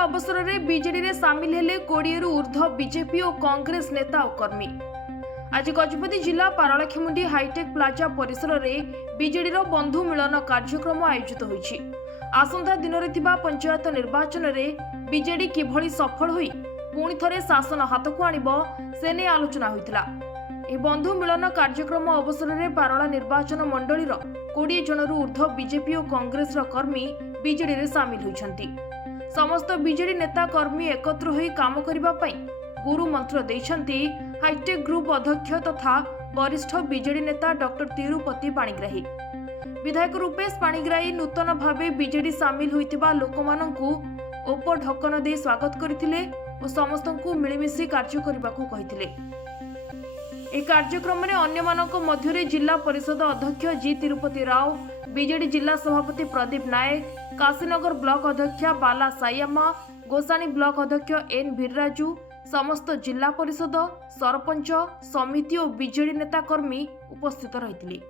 अवसर में बीजेडी रे सामिल हेले 20 रु ऊर्ध्व बीजेपी और कांग्रेस नेता और कर्मी। आज गजपति जिला पारलाखेमुंडी हाईटेक प्लाजा परिसर में बीजेडी बंधु मिलन कार्यक्रम आयोजित होईछि। आसंता दिन में पंचायत निर्वाचन में बीजेडी किभली सफल होई पुणी थरे शासन हाथ को आनिबो से ने आलोचना होइतिला। ए बंधु मिलन कार्यक्रम अवसर में पारला निर्वाचन मंडलीर 20 जन रु ऊर्ध्व बीजेपी और कांग्रेस कर्मी बीजेडी रे सामिल होइछन्ति। समस्त बीजेडी नेता कर्मी एकत्र होई काम करिबा पई गुरु मंत्र देइछन्ति हाईटेक ग्रुप अध्यक्ष तथा वरिष्ठ बीजेडी नेता डॉक्टर तिरुपति पाणिग्राही। विधायक रूपेश पाणिग्राही नूतन भावे बीजेडी सामिल होइतिबा लोकमानंकु ओपर ढक्कन दे स्वागत करथिले और समस्तंकु मिलिमिशि कार्य करबाकू कहिथिले। ए कार्यक्रम में अन्य मानक मध्य जिला परिषद अध्यक्ष जी तिरुपति राव, बीजेडी जिला सभापति प्रदीप नायक, काशीनगर ब्लॉक अध्यक्ष बाला सायम्मा, गोसाणी ब्लॉक अध्यक्ष एन वीरराजू, समस्त जिला परिषद, सरपंच, समिति और बीजेडी नेता कर्मी उपस्थित रहिथिले।